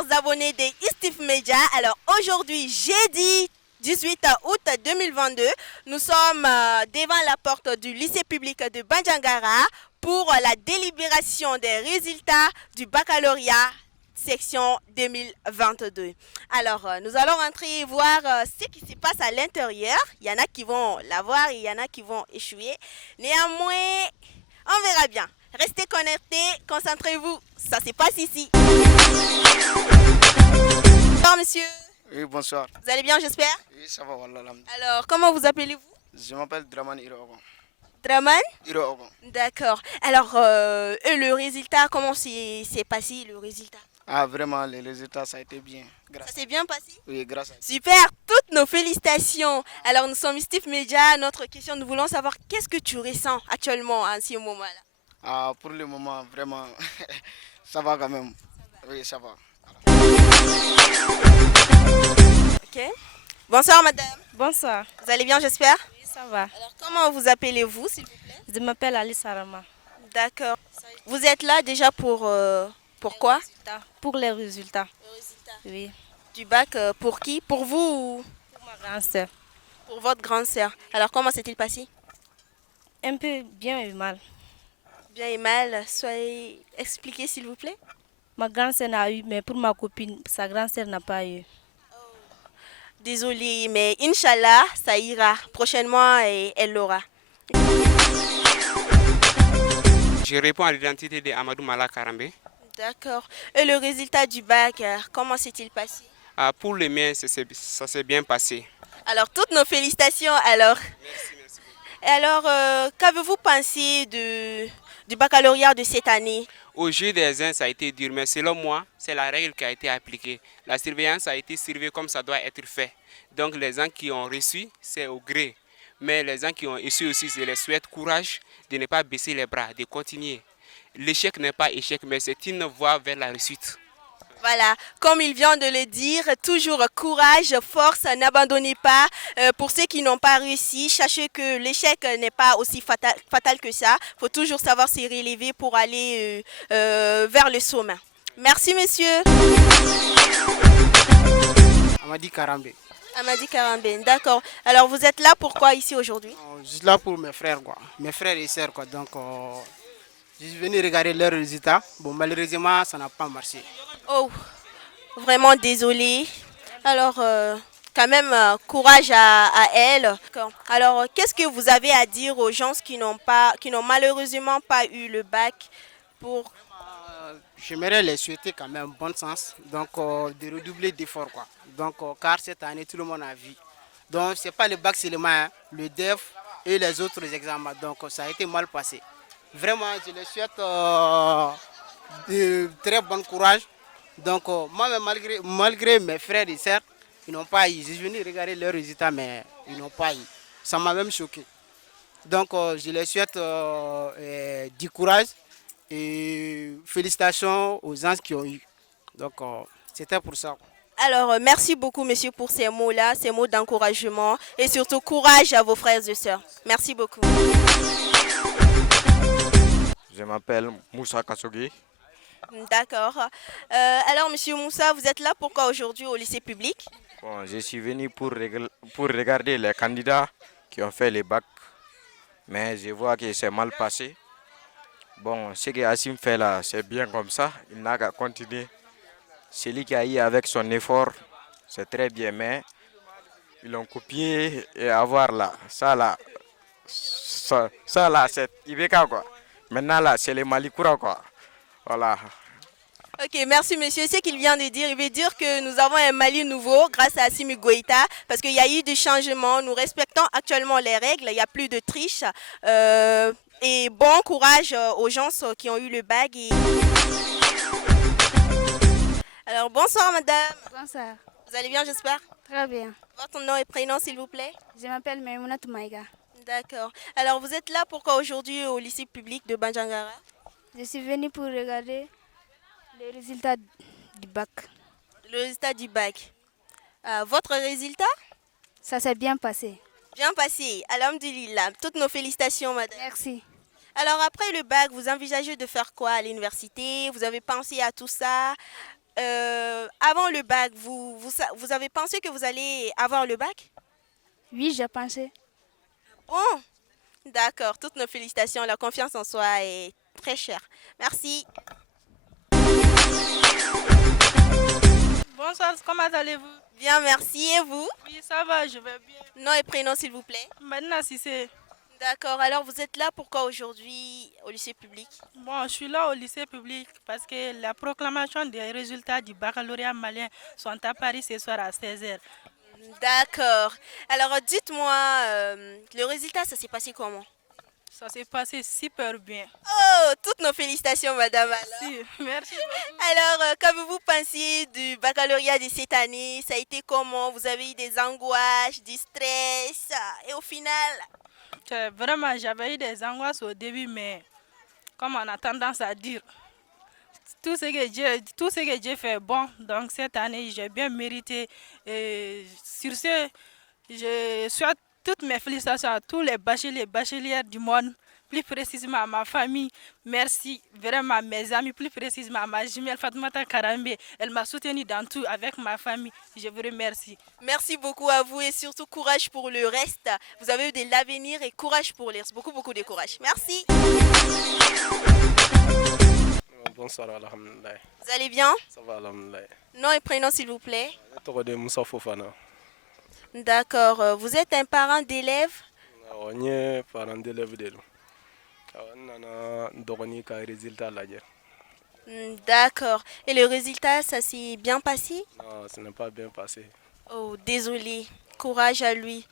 chers abonnés des Istif Media. Alors aujourd'hui, jeudi 18 août 2022, nous sommes devant la porte du lycée public de Bandiangara pour la délibération des résultats du baccalauréat section 2022. Alors, nous allons rentrer et voir ce qui se passe à l'intérieur. Il y en a qui vont l'avoir et il y en a qui vont échouer. Néanmoins, on verra bien. Restez connectés, concentrez-vous. Ça se passe ici. Bonsoir, monsieur. Oui, bonsoir. Vous allez bien, j'espère? Oui, ça va, wallah. Alors, comment vous appelez-vous? Je m'appelle Draman Irogon. Draman? Irogon. D'accord. Alors, et le résultat, comment s'est passé le résultat? Ah, vraiment, les résultats, ça a été bien. Ça s'est bien passé? Oui, grâce à... Super, toutes nos félicitations. Alors, nous sommes Istif Media. Notre question, nous voulons savoir qu'est-ce que tu ressens actuellement à ce moment-là? Ah, pour le moment, vraiment, ça va quand même. Oui, ça va. Ok. Bonsoir, madame. Bonsoir. Vous allez bien, j'espère? Oui, ça va. Alors, comment vous appelez-vous, s'il vous plaît? Je m'appelle Alice Arama. D'accord. Vous êtes là déjà pourquoi? Pour les résultats. Oui. Du bac, pour qui? Pour vous ou Pour ma grande sœur. pour votre grande sœur? Alors, comment s'est-il passé? Un peu bien et mal. Bien et mal, soyez expliqué, s'il vous plaît. Ma grande sœur n'a eu, mais pour ma copine, sa grande sœur n'a pas eu. Désolée, mais Inch'Allah, ça ira. Prochainement, et elle l'aura. Je réponds à l'identité de Amadou Mala Karambe. D'accord. Et le résultat du bac, comment s'est-il passé? Ah, pour le mien, ça s'est bien passé. Alors, toutes nos félicitations, alors. Merci. Et alors, qu'avez-vous pensé du baccalauréat de cette année? Au jeu des uns, ça a été dur, mais selon moi, c'est la règle qui a été appliquée. La surveillance a été surveillée comme ça doit être fait. Donc, les gens qui ont reçu, c'est au gré. Mais les gens qui ont reçu aussi, je les souhaite courage de ne pas baisser les bras, de continuer. L'échec n'est pas échec, mais c'est une voie vers la réussite. Voilà, comme il vient de le dire, toujours courage, force, n'abandonnez pas. Pour ceux qui n'ont pas réussi, sachez que l'échec n'est pas aussi fatal que ça. Il faut toujours savoir se relever pour aller vers le sommet. Merci, monsieur. Amadi Karambe. Amadi Karambé, d'accord. Alors, vous êtes là pourquoi ici aujourd'hui? Je suis là pour mes frères, quoi. Mes frères et sœurs, quoi. Donc, je suis venu regarder leurs résultats. Bon, malheureusement, ça n'a pas marché. Oh, vraiment désolé. Alors, quand même, courage à elle. D'accord. Alors, qu'est-ce que vous avez à dire aux gens qui n'ont malheureusement pas eu le bac pour... J'aimerais les souhaiter quand même bon sens. Donc, de redoubler d'efforts, quoi. Donc, car cette année, tout le monde a vu. Donc, ce n'est pas le bac seulement, hein, le DEF et les autres examens. Donc, ça a été mal passé. Vraiment, je les souhaite de très bon courage. Donc, moi, malgré mes frères et sœurs, ils n'ont pas eu. Je suis venu regarder leurs résultats, mais ils n'ont pas eu. Ça m'a même choqué. Donc, je les souhaite du courage et félicitations aux gens qui ont eu. Donc, c'était pour ça. Alors, merci beaucoup, monsieur, pour ces mots-là, ces mots d'encouragement et surtout courage à vos frères et sœurs. Merci beaucoup. Je m'appelle Moussa Kassogi. D'accord. Alors, monsieur Moussa, vous êtes là pourquoi aujourd'hui au lycée public? Bon, je suis venu pour regarder les candidats qui ont fait les bacs, mais je vois que c'est mal passé. Bon, ce que Assim fait là, c'est bien comme ça, il n'a qu'à continuer. Celui qui a eu avec son effort, c'est très bien, mais ils l'ont copié et avoir là, ça là, c'est Ibeka quoi. Maintenant là, c'est les Malikoura quoi. Voilà. Ok, merci monsieur. Ce qu'il vient de dire, il veut dire que nous avons un Mali nouveau grâce à Assimi Goïta parce qu'il y a eu des changements. Nous respectons actuellement les règles, il n'y a plus de triche. Et bon courage aux gens qui ont eu le bac. Alors bonsoir madame. Bonsoir. Vous allez bien j'espère? Très bien. Votre nom et prénom s'il vous plaît? Je m'appelle Maimouna Toumaïga. D'accord. Alors vous êtes là pourquoi aujourd'hui au lycée public de Bandiangara? Je suis venue pour regarder les résultats du bac. Le résultat du bac. Votre résultat? Ça s'est bien passé. Bien passé. Alhamdulillah. Toutes nos félicitations madame. Merci. Alors après le bac, vous envisagez de faire quoi à l'université? Vous avez pensé à tout ça? avant le bac, vous avez pensé que vous allez avoir le bac? Oui, j'ai pensé. Bon, d'accord. Toutes nos félicitations. La confiance en soi est très chère. Merci. Bonsoir, comment allez-vous? Bien, merci. Et vous? Oui, ça va, je vais bien. Nom et prénom, s'il vous plaît. Maintenant, si c'est... D'accord. Alors, vous êtes là pourquoi aujourd'hui au lycée public? Bon, je suis là au lycée public parce que la proclamation des résultats du baccalauréat malien sont à Paris ce soir à 16h. D'accord. Alors, dites-moi, le résultat, ça s'est passé comment? Ça s'est passé super bien. Oh, toutes nos félicitations, madame. Alors, Si, merci. qu'avez-vous pensé du baccalauréat de cette année? Ça a été comment? Vous avez eu des angoisses, du stress, et au final? Vraiment, j'avais eu des angoisses au début, mais comme on a tendance à dire, tout ce que Dieu fait bon. Donc cette année, j'ai bien mérité. Et sur ce, je souhaite toutes mes félicitations à tous les bacheliers et bachelières du monde, plus précisément à ma famille. Merci vraiment à mes amis, plus précisément à ma jumelle Fatoumata Karambe. Elle m'a soutenu dans tout avec ma famille. Je vous remercie. Merci beaucoup à vous et surtout courage pour le reste. Vous avez eu de l'avenir et courage pour les beaucoup, beaucoup de courage. Merci. Bonsoir, alhamdulillah. Vous allez bien? Ça va, alhamdulillah. Nom et prénom, s'il vous plaît. Je suis Moussa Fofana. D'accord. Vous êtes un parent d'élève? On est parents d'élèves de l'eau. On a donné un résultat là. D'accord. Et le résultat, ça s'est bien passé? Non, ce n'est pas bien passé. Oh, désolé. Courage à lui.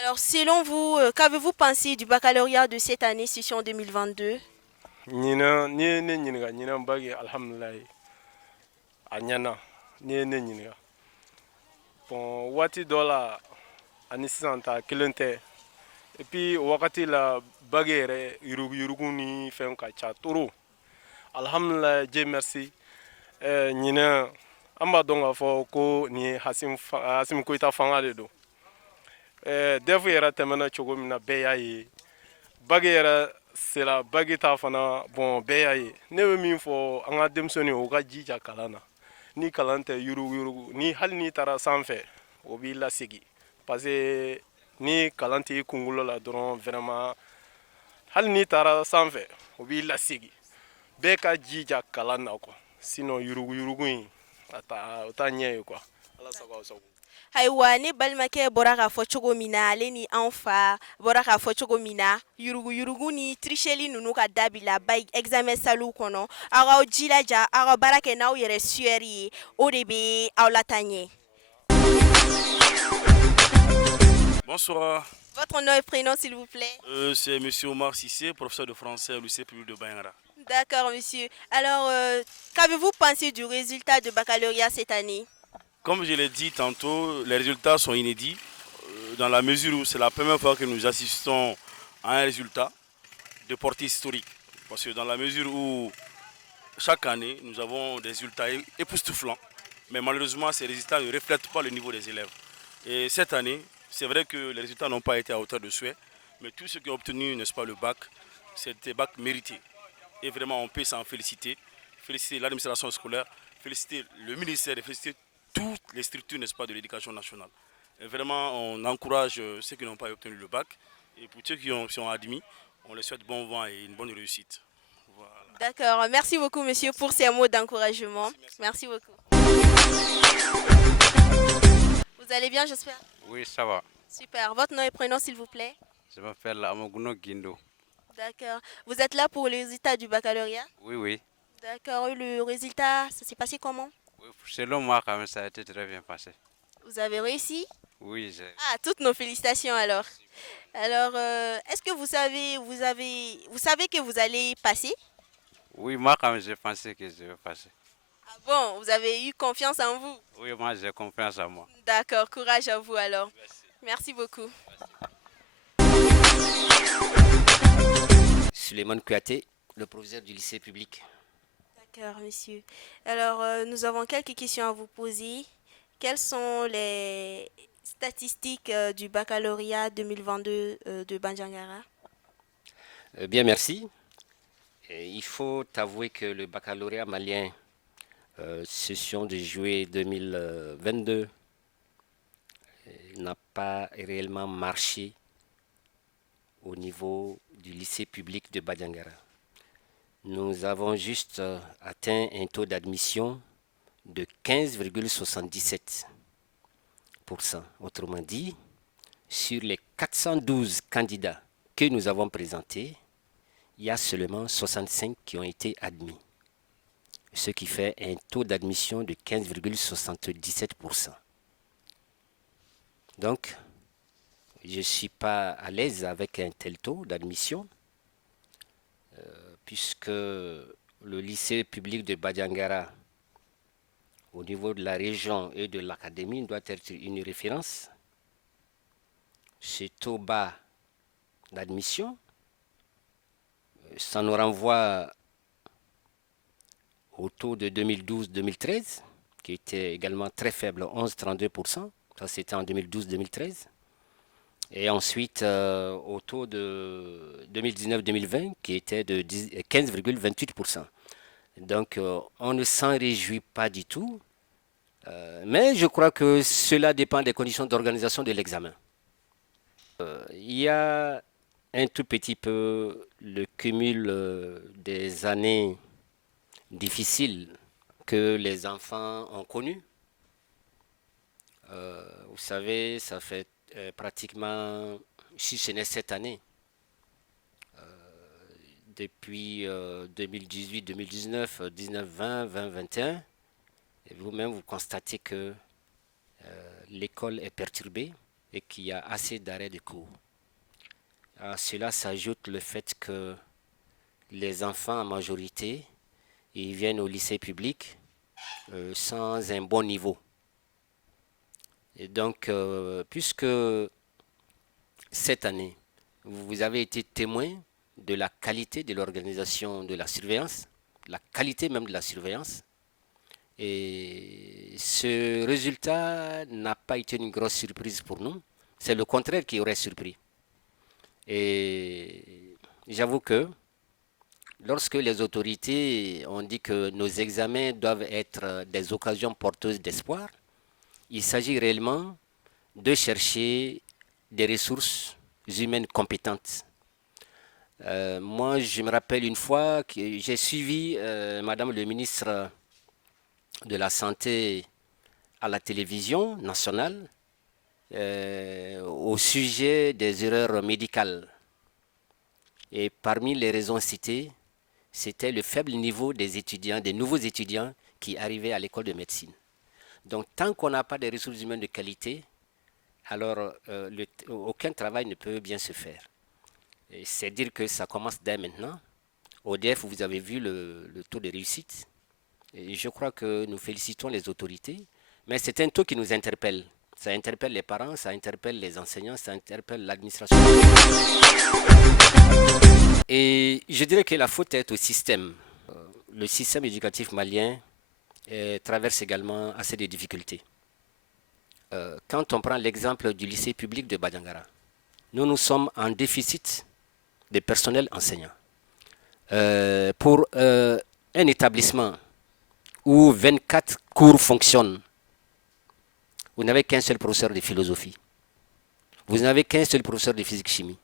Alors, selon vous, qu'avez-vous pensé du baccalauréat de cette année, session 2022? Nina, Nina bagi alhamdulillah. Anyana, Nina. Bon, wati dola anisanta kilente. Et puis wakati la bagere yuruguni fen ka cha toro. Alhamdulillah, Dieu merci. Nina amba donga fo ko ni Hasim Koita fanga de do. Defu yera temana chogo mina beya yi. Bagera c'est la baguette fana bon beyaye ne be min fɔ an ka denmisɛnninw o ka jija kalan na ni kalan tɛ yurugu ni hali ni taara sanfɛ o b'i lasegi parce que ni kalan t'i kunkolo la dɔrɔn vraiment hali ni taara sanfɛ o b'i lasegi bɛɛ ka jija kalan na quoi sinon yurugu in o t'a ɲɛ ye quoi ala sago aw sago. Ayiwa ne balimakɛ bɔra k'a fɔ cogo min na ale ni an fa bɔra k'a fɔ cogo min na yuruguyurugu ni tricheli ninnu ka dabila examen saliw kɔnɔ aw k'aw jilaja aw ka baara kɛ n'aw yɛrɛ suɛri ye o de bɛ aw lataa ɲɛ. Bonsoir, Votre nom et prénom s'il vous plaît. c'est M. Omar Sissé, professeur de français au lycée public de Banyara. D'accord monsieur. Alors qu'avez-vous pensé du résultat de baccalauréat cette année? Comme je l'ai dit tantôt, les résultats sont inédits dans la mesure où c'est la première fois que nous assistons à un résultat de portée historique. Parce que dans la mesure où chaque année, nous avons des résultats époustouflants, mais malheureusement, ces résultats ne reflètent pas le niveau des élèves. Et cette année, c'est vrai que les résultats n'ont pas été à hauteur de souhait, mais tous ceux qui ont obtenu, n'est-ce pas, le bac, c'est des bacs mérités. Et vraiment, on peut s'en féliciter. Féliciter l'administration scolaire, féliciter le ministère et féliciter toutes les structures, n'est-ce pas, de l'éducation nationale. Et vraiment, on encourage ceux qui n'ont pas obtenu le bac. Et pour ceux qui sont admis, on les souhaite bon vent et une bonne réussite. Voilà. D'accord. Merci beaucoup monsieur pour ces mots d'encouragement. Merci beaucoup. Vous allez bien j'espère? Oui, ça va. Super. Votre nom et prénom s'il vous plaît? Je m'appelle Amaguno Guindo. D'accord. Vous êtes là pour le résultat du baccalauréat? Oui, oui. D'accord. Et le résultat, ça s'est passé comment? Oui, selon moi, quand même, ça a été très bien passé. Vous avez réussi? Oui, Ah, toutes nos félicitations alors. Alors, est-ce que vous savez que vous allez passer? oui, moi, quand même, j'ai pensé que je vais passer. Ah bon, vous avez eu confiance en vous? Oui, moi, j'ai confiance en moi. D'accord, courage à vous alors. Merci beaucoup. Suleiman Kouyaté, le professeur du lycée public. D'accord, monsieur. Alors, nous avons quelques questions à vous poser. Quelles sont les statistiques du baccalauréat 2022 de Bandiangara? Bien, merci. Il faut avouer que le baccalauréat malien session de juillet 2022 n'a pas réellement marché au niveau du lycée public de Badjangara. Nous avons juste atteint un taux d'admission de 15,77%. Autrement dit, sur les 412 candidats que nous avons présentés, il y a seulement 65 qui ont été admis, ce qui fait un taux d'admission de 15,77%. Donc, je ne suis pas à l'aise avec un tel taux d'admission, puisque le lycée public de Badjangara, au niveau de la région et de l'académie, doit être une référence. Ce taux bas d'admission, ça nous renvoie au taux de 2012-2013, qui était également très faible, 11,32%. Ça, c'était en 2012-2013. Et ensuite, au taux de 2019-2020, qui était de 15,28%. Donc, on ne s'en réjouit pas du tout. Mais je crois que cela dépend des conditions d'organisation de l'examen. Il y a un tout petit peu le cumul des années difficiles que les enfants ont connues. Vous savez, ça fait pratiquement, si ce n'est 7 années, depuis 2018, 2019, 19, 20, 20, 21, et vous-même vous constatez que l'école est perturbée et qu'il y a assez d'arrêts de cours. À cela s'ajoute le fait que les enfants en majorité, ils viennent au lycée public sans un bon niveau. Et donc, puisque cette année, vous avez été témoin de la qualité de l'organisation de la surveillance, la qualité même de la surveillance, et ce résultat n'a pas été une grosse surprise pour nous. C'est le contraire qui aurait surpris. Et j'avoue que lorsque les autorités ont dit que nos examens doivent être des occasions porteuses d'espoir, il s'agit réellement de chercher des ressources humaines compétentes. Moi, je me rappelle une fois que j'ai suivi Madame le ministre de la Santé à la télévision nationale au sujet des erreurs médicales. Et parmi les raisons citées, c'était le faible niveau des étudiants, des nouveaux étudiants qui arrivaient à l'école de médecine. Donc, tant qu'on n'a pas de ressources humaines de qualité, alors aucun travail ne peut bien se faire. C'est dire que ça commence dès maintenant. Au DF, vous avez vu le taux de réussite. Et je crois que nous félicitons les autorités, mais c'est un taux qui nous interpelle. Ça interpelle les parents, ça interpelle les enseignants, ça interpelle l'administration. Et je dirais que la faute est au système. Le système éducatif malien traverse également assez de difficultés. Quand on prend l'exemple du lycée public de Badjangara, nous sommes en déficit de personnel enseignant. Pour un établissement où 24 cours fonctionnent, vous n'avez qu'un seul professeur de philosophie. Vous n'avez qu'un seul professeur de physique-chimie.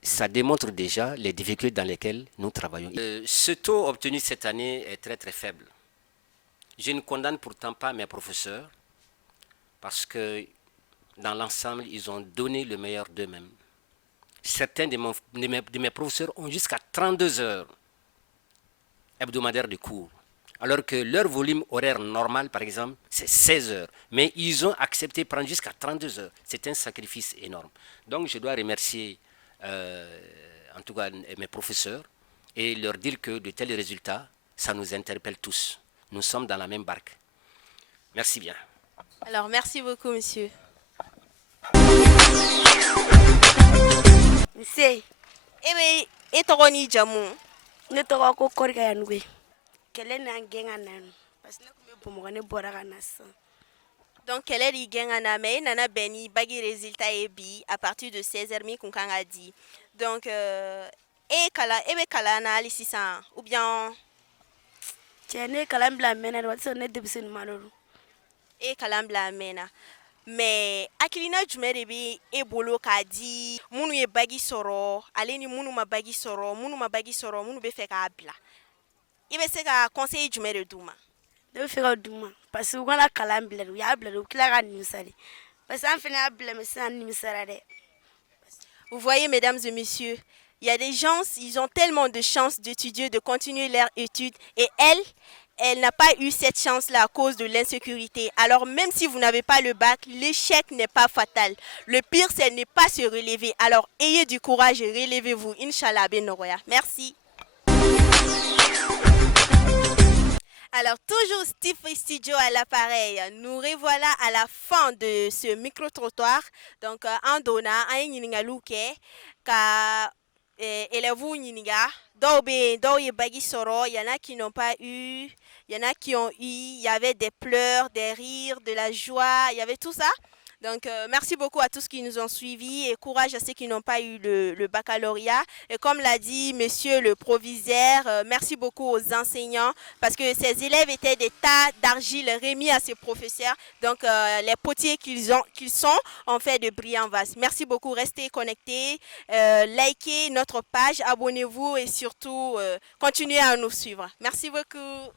Ça démontre déjà les difficultés dans lesquelles nous travaillons. Ce taux obtenu cette année est très très faible. Je ne condamne pourtant pas mes professeurs parce que dans l'ensemble, ils ont donné le meilleur d'eux-mêmes. Certains de mes professeurs ont jusqu'à 32 heures hebdomadaires de cours, alors que leur volume horaire normal, par exemple, c'est 16 heures. Mais ils ont accepté de prendre jusqu'à 32 heures. C'est un sacrifice énorme. Donc je dois remercier en tout cas mes professeurs et leur dire que de tels résultats, ça nous interpelle tous. Nous sommes dans la même barque. Merci bien. Alors, merci beaucoup, monsieur. Monsieur. Eh et Toroni Jamou. Ne tɔgɔ ko kɔrikɛ yan koyi kɛlɛ n'an gɛn ka na parce que ne kun bɛ bamakɔ ne bɔra ka na sisan. Donc, kɛlɛ di gɛn ka na mais nana bɛn ni bagi résultat ye bi à partir de 16h min kun kan ka di. Donc, e bɛ kalan na hali sisan ou bien cɛ ne ye kalan bila a mɛnna de waati sɔrɔ ne denmisɛnninma de don. E ye kalan bila a mɛnna mais hakilina jumɛn de bɛ e bolo k'a di minnu ye bagi sɔrɔ ale ni minnu ma bagi sɔrɔ minnu bɛ fɛ k'a bila i bɛ se ka conseil jumɛn de d'u ma. Ne bɛ fɛ ka d'u ma parce que u kana kalan bila de u y'a bila de u tila ka nimisa de parce que an fana y'a bila mais sisan nimisara dɛ. Vous voyez, mesdames et messieurs, il y a des gens, ils ont tellement de chance d'étudier, de continuer leurs études. Et elle n'a pas eu cette chance-là à cause de l'insécurité. Alors même si vous n'avez pas le bac, l'échec n'est pas fatal. Le pire, c'est ne pas se relever. Alors ayez du courage et relevez-vous. Inch'Allah, Ben Noroya. Merci. Alors, toujours Steve Studio à l'appareil. Nous revoilà à la fin de ce micro-trottoir. Donc, en donnant un yiningalouke, ka élèves yininga, do ye bagi soro, il y en a qui n'ont pas eu, il y en a qui ont eu, il y avait des pleurs, des rires, de la joie, il y avait tout ça. Donc, merci beaucoup à tous qui nous ont suivis et courage à ceux qui n'ont pas eu le baccalauréat. Et comme l'a dit monsieur le proviseur, merci beaucoup aux enseignants parce que ces élèves étaient des tas d'argile remis à ces professeurs. Donc, les potiers qu'ils sont ont fait de brillants vases. Merci beaucoup. Restez connectés, likez notre page, abonnez-vous et surtout, continuez à nous suivre. Merci beaucoup.